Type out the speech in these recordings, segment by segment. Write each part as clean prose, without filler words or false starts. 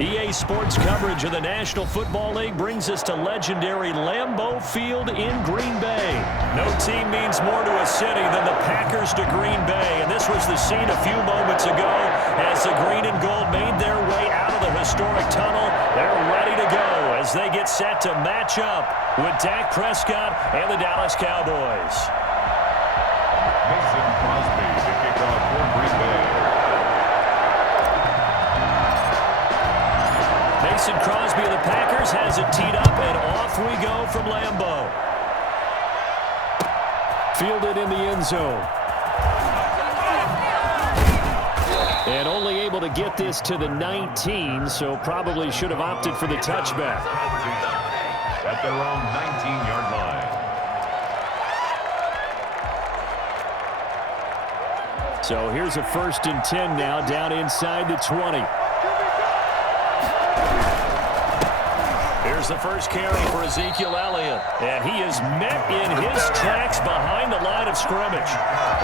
EA Sports coverage of the National Football League brings us to legendary Lambeau Field in Green Bay. No team means more to a city than the Packers to Green Bay, and this was the scene a few moments ago as the green and gold made their way out of the historic tunnel. They're ready to go as they get set to match up with Dak Prescott and the Dallas Cowboys. Mason Crosby to kick off for Green Bay. Mason Crosby of the Packers has it teed up, and off we go from Lambeau. Fielded in the end zone. And only able to get this to the 19, so probably should have opted for the touchback. At their own 19-yard line. So here's a 1st and 10 now, down inside the 20. Here's the first carry for Ezekiel Elliott, and he is met in his tracks behind the line of scrimmage.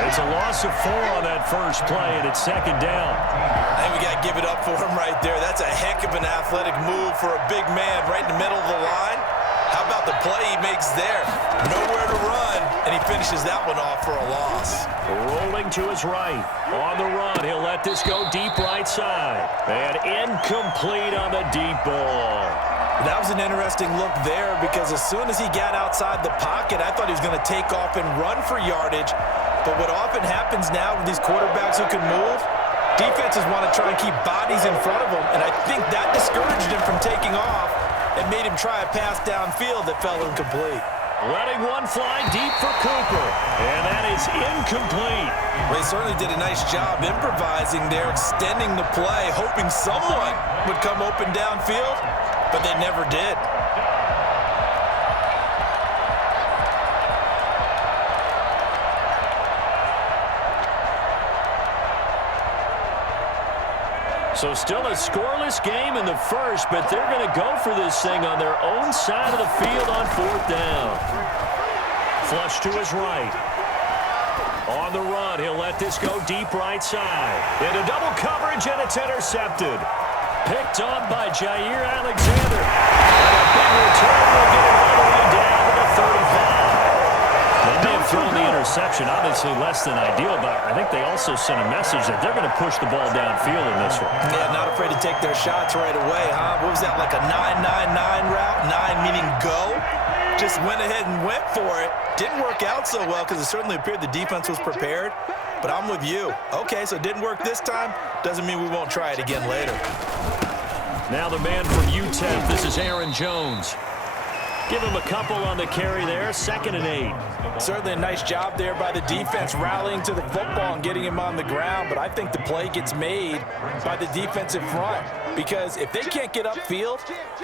It's a loss of 4 on that first play, and it's 2nd down. I think we got to give it up for him right there. That's a heck of an athletic move for a big man right in the middle of the line. How about the play he makes there? Nowhere to run, and he finishes that one off for a loss. Rolling to his right. On the run, he'll let this go deep right side. And incomplete on the deep ball. That was an interesting look there because as soon as he got outside the pocket, I thought he was going to take off and run for yardage. But what often happens now with these quarterbacks who can move, defenses want to try and keep bodies in front of them, and I think that discouraged him from taking off and made him try a pass downfield that fell incomplete. Letting one fly deep for Cooper, and that is incomplete. Well, he certainly did a nice job improvising there, extending the play, hoping someone would come open downfield, but they never did. So still a scoreless game in the first, but they're going to go for this thing on their own side of the field on 4th down. Flush to his right. On the run, he'll let this go deep right side. Into double coverage, and it's intercepted. Picked on by Jair Alexander. And a big return will get it all the way down to the 35. They may have thrown the interception, obviously less than ideal, but I think they also sent a message that they're going to push the ball downfield in this one. Yeah, not afraid to take their shots right away, huh? What was that, like a 9-9-9 route? 9 meaning go? Just went ahead and went for it. Didn't work out so well because it certainly appeared the defense was prepared, but I'm with you. Okay, so it didn't work this time. Doesn't mean we won't try it again later. Now the man from UTEP, this is Aaron Jones. Give him a couple on the carry there, 2nd and 8. Certainly a nice job there by the defense rallying to the football and getting him on the ground, but I think the play gets made by the defensive front because if they can't get upfield,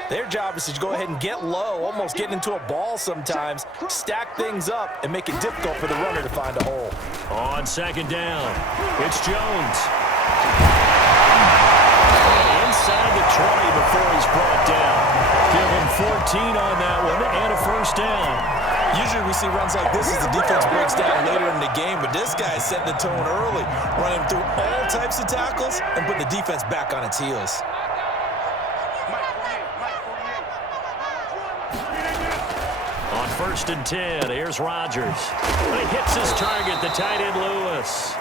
their job is to go ahead and get low, almost get into a ball sometimes, stack things up, and make it difficult for the runner to find a hole. On 2nd down, it's Jones. Inside the 20 before he's brought down. Give him 14 on that one and a 1st down. Usually we see runs like this as the defense breaks down later in the game, but this guy is setting the tone early, running through all types of tackles and putting the defense back on its heels. On 1st and 10, here's Rodgers. He hits his target, the tight end Lewis.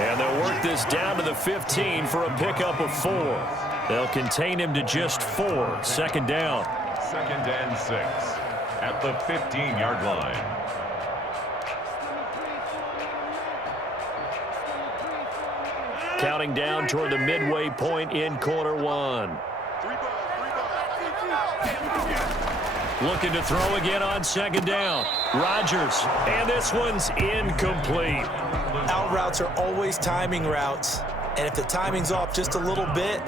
And they'll work this down to the 15 for a pickup of 4. They'll contain him to just 4. 2nd down. 2nd and 6 at the 15-yard line. Counting down toward the midway point in quarter 1. Looking to throw again on 2nd down. Rodgers, and this one's incomplete. Out routes are always timing routes, and if the timing's off just a little bit,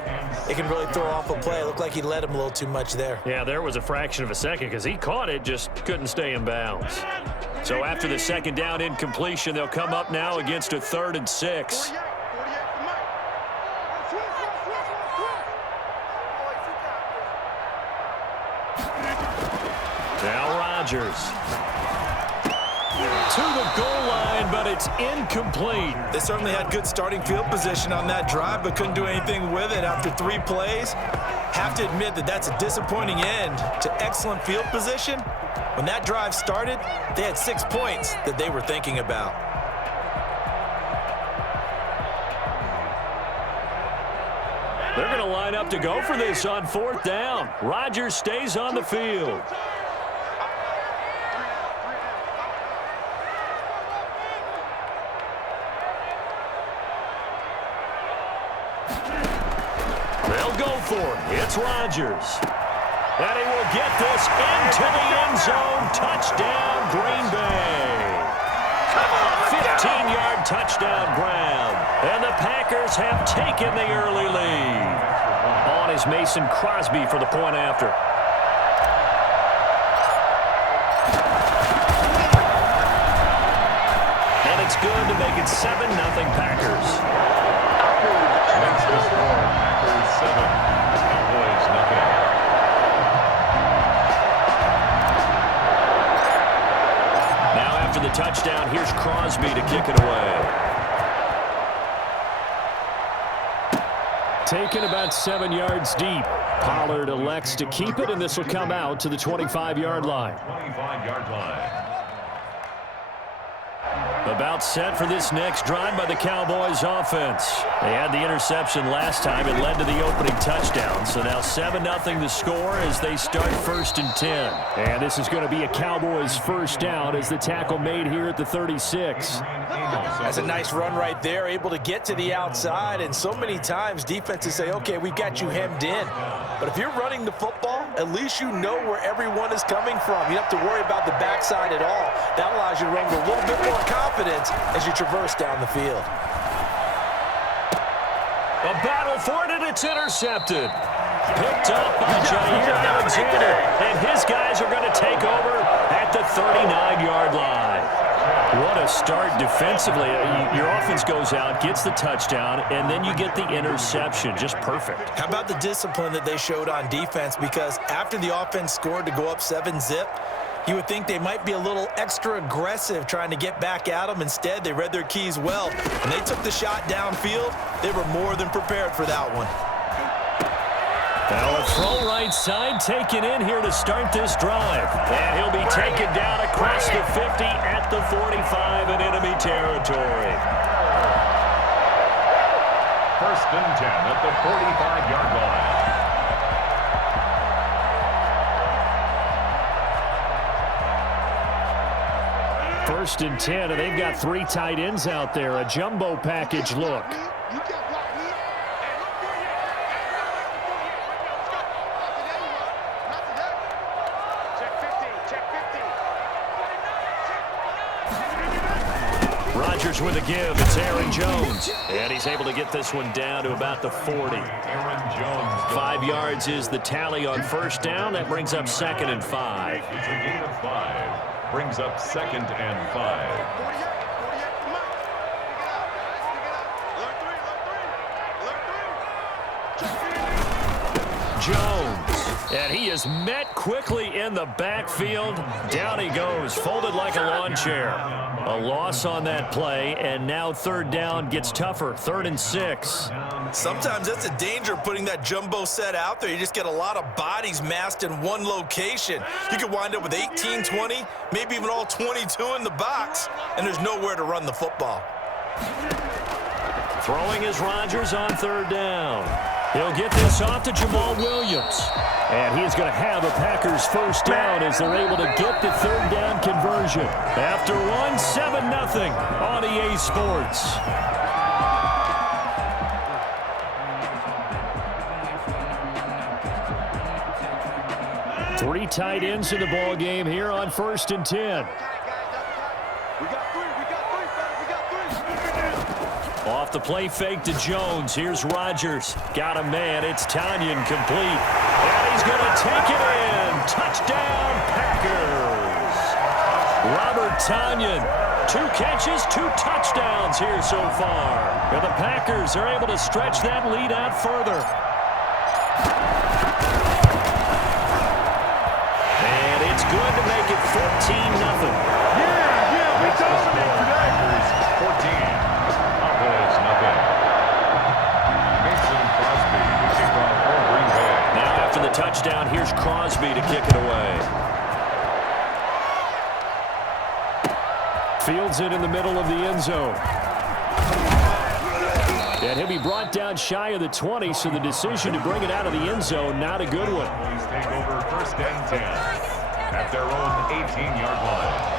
it can really throw off a play. It looked like he led him a little too much there. Yeah, there was a fraction of a second because he caught it, just couldn't stay in bounds. So after the 2nd down incompletion, they'll come up now against a 3rd and 6. Now Rodgers. To the goal line, but it's incomplete. They certainly had good starting field position on that drive, but couldn't do anything with it after 3 plays. Have to admit that that's a disappointing end to excellent field position. When that drive started, they had 6 points that they were thinking about. They're going to line up to go for this on 4th down. Rodgers stays on the field. They'll go for it. It's Rodgers. And he will get this into the end zone. Touchdown, Green Bay. A 15-yard touchdown grab. And the Packers have taken the early lead. On is Mason Crosby for the point after. And it's good to make it 7-0 Packers. That's the score. Packers 7, Cowboys nothing. Now after the touchdown, here's Crosby to kick it away. Taken about 7 yards deep. Pollard elects to keep it, and this will come out to the 25-yard line. 25-yard line. About set for this next drive by the Cowboys offense. They had the interception last time. It led to the opening touchdown. So now 7-0 the score as they start 1st and 10. And this is going to be a Cowboys first down as the tackle made here at the 36. That's a nice run right there, able to get to the outside. And so many times defenses say, okay, we've got you hemmed in. But if you're running the football, at least you know where everyone is coming from. You don't have to worry about the backside at all. That allows you to run with a little bit more confidence as you traverse down the field. A battle for it, and it's intercepted. Picked up by Jair Alexander. And his guys are going to take over at the 39-yard line. What a start defensively. Your offense goes out, gets the touchdown, and then you get the interception. Just perfect. How about the discipline that they showed on defense? Because after the offense scored to go up 7-zip, you would think they might be a little extra aggressive trying to get back at them. Instead, they read their keys well. When they took the shot downfield, they were more than prepared for that one. Now a throw right side taken in here to start this drive. And he'll be taken down across the 50 at the 45 in enemy territory. 1st and 10 at the 45-yard line. 1st and 10, and they've got 3 tight ends out there. A jumbo package look. Rodgers with a give. It's Aaron Jones. And he's able to get this one down to about the 40. Aaron Jones. 5 yards is the tally on 1st down. That brings up 2nd and 5. It's a gain of 5. Brings up 2nd and 5. Jones, and he is met quickly in the backfield. Down he goes, folded like a lawn chair. A loss on that play, and now 3rd down gets tougher. 3rd and 6. Sometimes that's a danger putting that jumbo set out there. You just get a lot of bodies massed in one location. You could wind up with 18, 20, maybe even all 22 in the box, and there's nowhere to run the football. Throwing is Rodgers on 3rd down. He'll get this off to Jamal Williams. And he is going to have a Packers first down as they're able to get the 3rd down conversion. After 7-0 on EA Sports. Three tight ends in the ball game here on 1st and 10. Off the play fake to Jones. Here's Rodgers. Got a man. It's Tanyan complete. And he's going to take it in. Touchdown, Packers. Robert Tanyan. 2 catches, 2 touchdowns here so far. And the Packers are able to stretch that lead out further. And it's good to make it 14-0. Yeah, we dominate today. 14. Cowboys nothing. Mason Crosby to kick off for Green Bay. Now After the touchdown, here's Crosby to kick it away. Fields it in the middle of the end zone. And he'll be brought down shy of the 20, so the decision to bring it out of the end zone, not a good one. Please take over 1st and 10 at their own 18-yard line.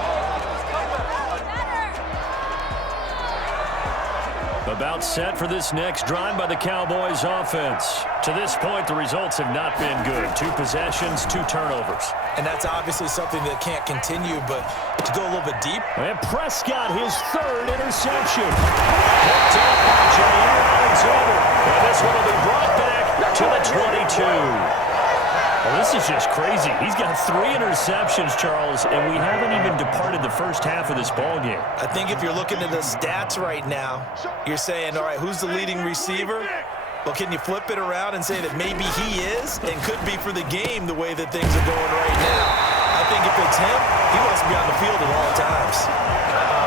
About set for this next drive by the Cowboys offense. To this point, the results have not been good. 2 possessions, 2 turnovers. And that's obviously something that can't continue, but to go a little bit deep. And Prescott, his 3rd interception. Picked up by Jair Alexander. And this one will be brought back to the 22. Well, this is just crazy. He's got 3 interceptions, Charles, and we haven't even departed the first half of this ballgame. I think if you're looking at the stats right now, you're saying, all right, who's the leading receiver? Well, can you flip it around and say that maybe he is and could be for the game the way that things are going right now? I think if it's him, he wants to be on the field at all times.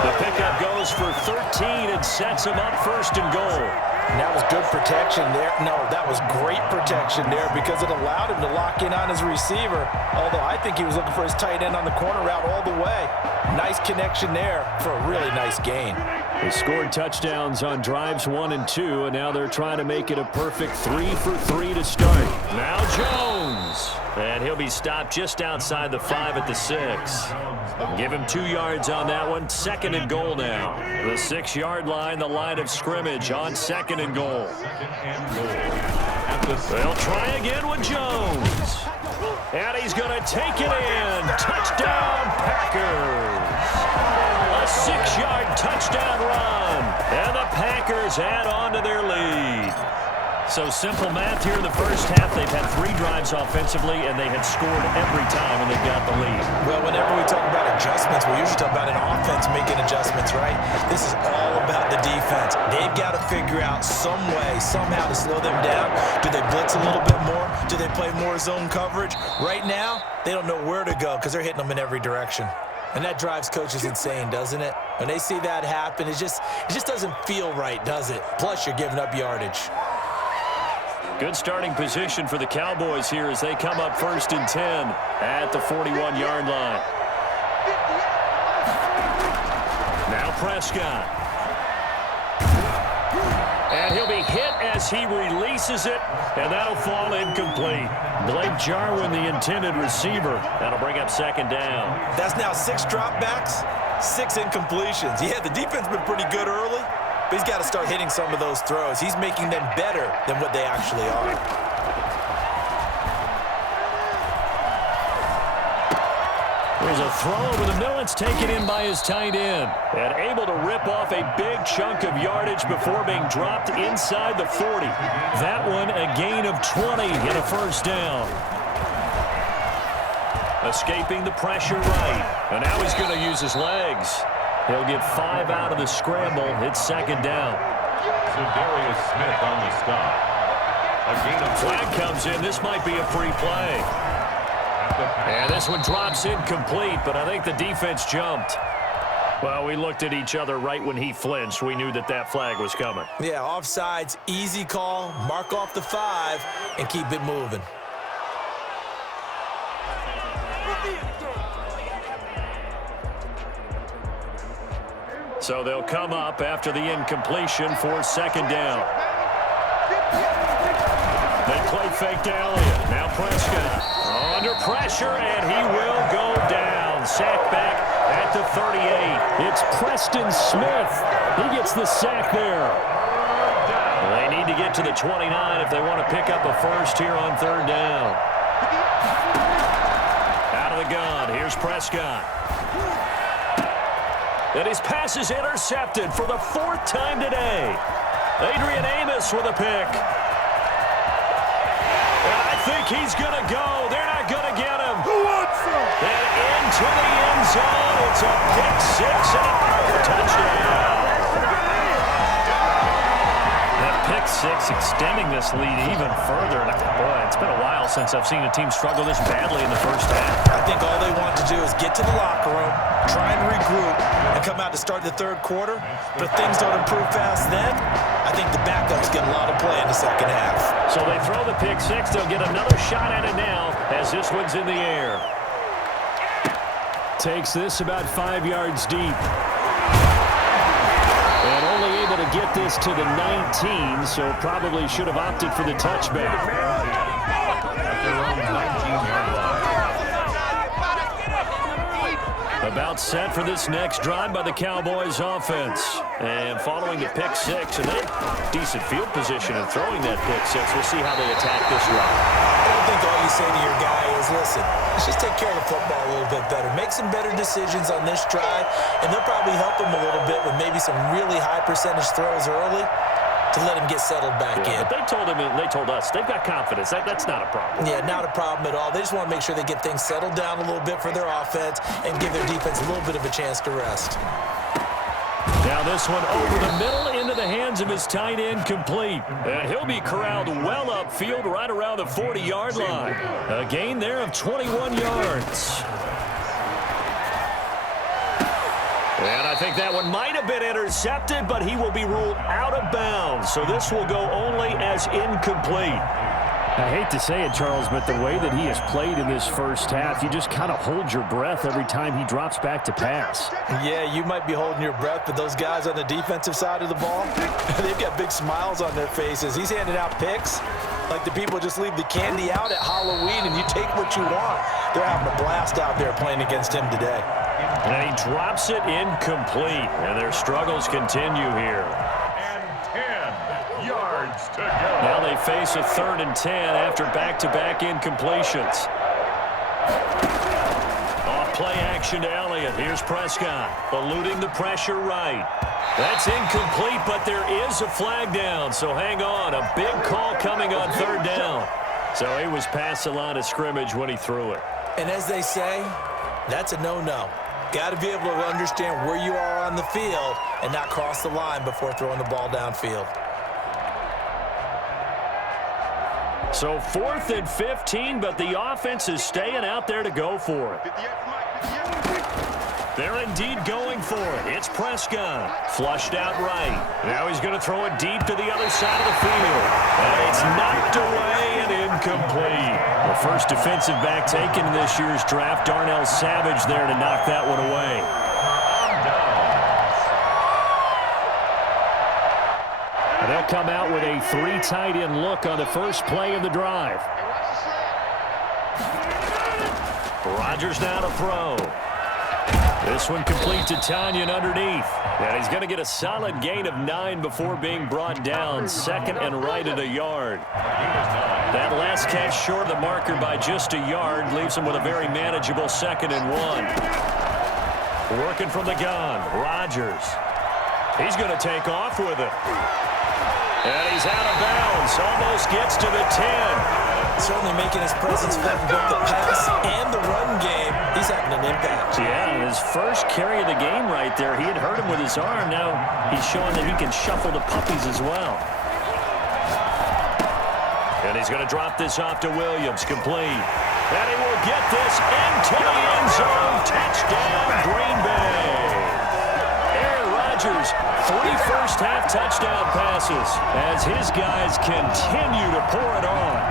The pickup goes for 13 and sets him up 1st and goal. And that was good protection there. No, that was great protection there because it allowed him to lock in on his receiver, although I think he was looking for his tight end on the corner route all the way. Nice connection there for a really nice gain. They scored touchdowns on drives 1 and 2, and now they're trying to make it a perfect 3 for 3 to start. Now Jones. And he'll be stopped just outside the 5 at the 6. Give him 2 yards on that one. 2nd and goal now. The 6-yard line, the line of scrimmage on 2nd and goal. They'll try again with Jones. And he's going to take it in. Touchdown, Packers. A 6-yard touchdown run. And the Packers add on to their lead. So simple math here in the first half. They've had 3 drives offensively, and they had scored every time when they got the lead. Well, whenever we talk about adjustments, we usually talk about an offense making adjustments, right? This is all about the defense. They've got to figure out some way, somehow to slow them down. Do they blitz a little bit more? Do they play more zone coverage? Right now, they don't know where to go because they're hitting them in every direction. And that drives coaches insane, doesn't it? When they see that happen, it just doesn't feel right, does it? Plus, you're giving up yardage. Good starting position for the Cowboys here as they come up 1st and 10 at the 41-yard line. Now Prescott. And he'll be hit as he releases it, and that'll fall incomplete. Blake Jarwin, the intended receiver. That'll bring up 2nd down. That's now 6 dropbacks, 6 incompletions. Yeah, the defense has been pretty good early. But he's got to start hitting some of those throws. He's making them better than what they actually are. There's a throw over the middle. It's taken in by his tight end. And able to rip off a big chunk of yardage before being dropped inside the 40. That one a gain of 20 and a 1st down. Escaping the pressure right. And now he's going to use his legs. He'll get 5 out of the scramble. It's 2nd down. So Darius Smith on the stop. A gain of flag comes in. This might be a free play. And this one drops incomplete, but I think the defense jumped. Well, we looked at each other right when he flinched. We knew that that flag was coming. Yeah, offsides, easy call. Mark off the 5 and keep it moving. So they'll come up after the incompletion for 2nd down. They play fake to Elliott. Now Prescott under pressure, and he will go down. Sack back at the 38. It's Preston Smith. He gets the sack there. They need to get to the 29 if they want to pick up a 1st here on 3rd down. Out of the gun. Here's Prescott. And his pass is intercepted for the 4th time today. Adrian Amos with a pick. And I think he's going to go. They're not going to get him. Who wants him? And into the end zone. It's a pick 6 and a Packer touchdown. That pick 6 extending this lead even further. And boy, it's been a while since I've seen a team struggle this badly in the first half. I think all they want to do is get to the locker room, try and regroup, and come out to start the 3rd quarter. But if things don't improve fast then, I think the backups get a lot of play in the second half. So they throw the pick six. They'll get another shot at it now as this one's in the air. Takes this about 5 yards deep. And only able to get this to the 19, so probably should have opted for the touchback. At their own 19-yard line. About set for this next drive by the Cowboys offense. And following the pick six, and they have decent field position in throwing that pick six. We'll see how they attack this route. I don't think all you say to your guy is, listen, let's just take care of the football a little bit better. Make some better decisions on this drive, and they'll probably help him a little bit with maybe some really high percentage throws early to let him get settled back in. But they told him, and they told us, they've got confidence. That's not a problem. Yeah, not a problem at all. They just want to make sure they get things settled down a little bit for their offense and give their defense a little bit of a chance to rest. Now this one over the middle into the hands of his tight end, complete. And he'll be corralled well upfield right around the 40-yard line. A gain there of 21 yards. And I think that one might have been intercepted, but he will be ruled out of bounds. So this will go only as incomplete. I hate to say it, Charles, but the way that he has played in this first half, you just kind of hold your breath every time he drops back to pass. Yeah, you might be holding your breath, but those guys on the defensive side of the ball, they've got big smiles on their faces. He's handing out picks like the people just leave the candy out at Halloween and you take what you want. They're having a blast out there playing against him today. And he drops it incomplete, and their struggles continue here. And 10 yards to go. Now they face a 3rd and 10 after back-to-back incompletions. Off play action to Elliott. Here's Prescott, eluding the pressure right. That's incomplete, but there is a flag down, so hang on. A big call coming on 3rd down. So he was past the line of scrimmage when he threw it. And as they say, that's a no-no. Got to be able to understand where you are on the field and not cross the line before throwing the ball downfield. So 4th and 15, but the offense is staying out there to go for it. They're indeed going for it. It's Prescott. Flushed out right. Now he's going to throw it deep to the other side of the field. And it's knocked away and incomplete. The first defensive back taken in this year's draft. Darnell Savage there to knock that one away. And they'll come out with a 3 tight end look on the first play of the drive. Rodgers now to throw. This one complete to Tanyan underneath. And he's going to get a solid gain of 9 before being brought down. 2nd and right at a yard. That last catch short of the marker by just a yard leaves him with a very manageable 2nd and 1. Working from the gun, Rodgers. He's going to take off with it. And he's out of bounds. Almost gets to the 10. Certainly making his presence felt in both the pass and the run game. He's having an impact. Yeah, his first carry of the game right there. He had hurt him with his arm. Now he's showing that he can shuffle the puppies as well. And he's going to drop this off to Williams. Complete. And he will get this into the end zone. Touchdown, Green Bay. Aaron Rodgers, 3 first-half touchdown passes as his guys continue to pour it on.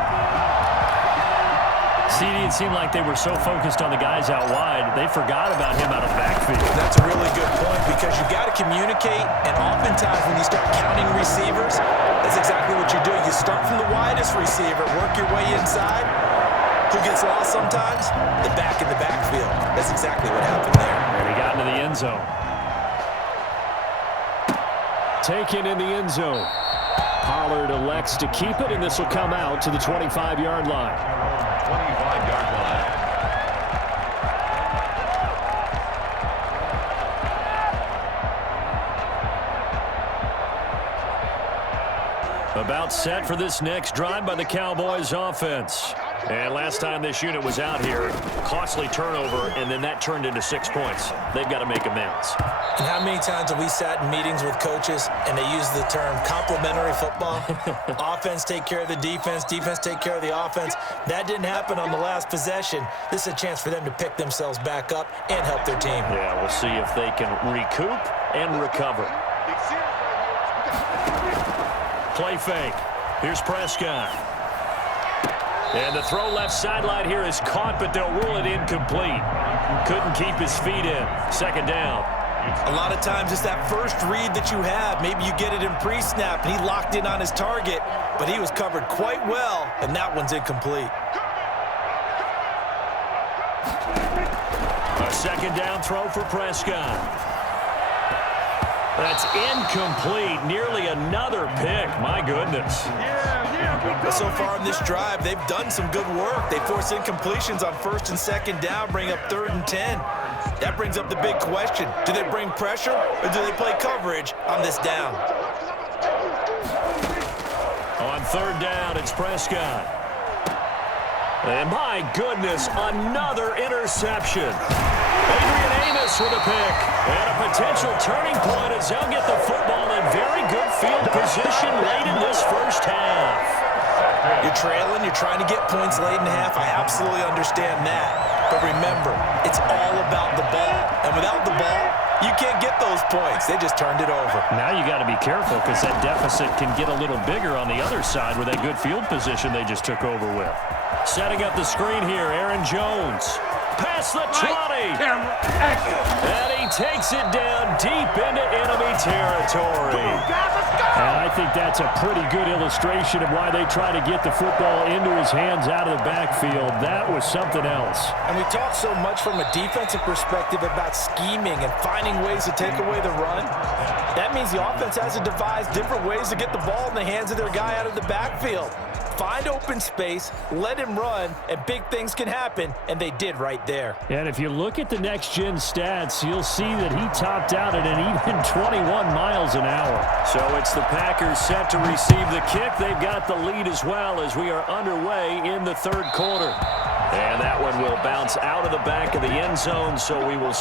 CD, it seemed like they were so focused on the guys out wide, they forgot about him out of backfield. That's a really good point because you've got to communicate, and oftentimes when you start counting receivers, that's exactly what you do. You start from the widest receiver, work your way inside. Who gets lost sometimes? The back in the backfield. That's exactly what happened there. And he got into the end zone. Taken in the end zone. Pollard elects to keep it, and this will come out to the 25-yard line. 25-yard line. About set for this next drive by the Cowboys offense. And last time this unit was out here, costly turnover, and then that turned into 6 points. They've got to make amends. And how many times have we sat in meetings with coaches and they use the term complementary football? Offense take care of the defense, defense take care of the offense. That didn't happen on the last possession. This is a chance for them to pick themselves back up and help their team. Yeah, we'll see if they can recoup and recover. Play fake. Here's Prescott. And the throw left sideline here is caught, but they'll rule it incomplete. Couldn't keep his feet in. Second down. A lot of times it's that first read that you have. Maybe you get it in pre-snap, and he locked in on his target, but he was covered quite well, and that one's incomplete. A second down throw for Prescott. That's incomplete. Nearly another pick. My goodness. So far in this drive, they've done some good work. They force incompletions on first and second down, bring up 3rd and 10. That brings up the big question. Do they bring pressure or do they play coverage on this down? On 3rd down, it's Prescott. And my goodness, another interception. Adrian Amos with a pick. And a potential turning point as they'll get the football in very good field position late in this first half. You're trailing, you're trying to get points late in half. I absolutely understand that. But remember, it's all about the ball. And without the ball, you can't get those points. They just turned it over. Now you got to be careful because that deficit can get a little bigger on the other side with that good field position they just took over with. Setting up the screen here, Aaron Jones. Past the 20. And he takes it down deep into enemy territory. And I think that's a pretty good illustration of why they try to get the football into his hands out of the backfield. That was something else. And we talk so much from a defensive perspective about scheming and finding ways to take away the run. That means the offense has to devise different ways to get the ball in the hands of their guy out of the backfield. Find open space, let him run, and big things can happen, and they did right there. And if you look at the next-gen stats, you'll see that he topped out at an even 21 miles an hour. So it's the Packers set to receive the kick. They've got the lead as well as we are underway in the 3rd quarter. And that one will bounce out of the back of the end zone, so we will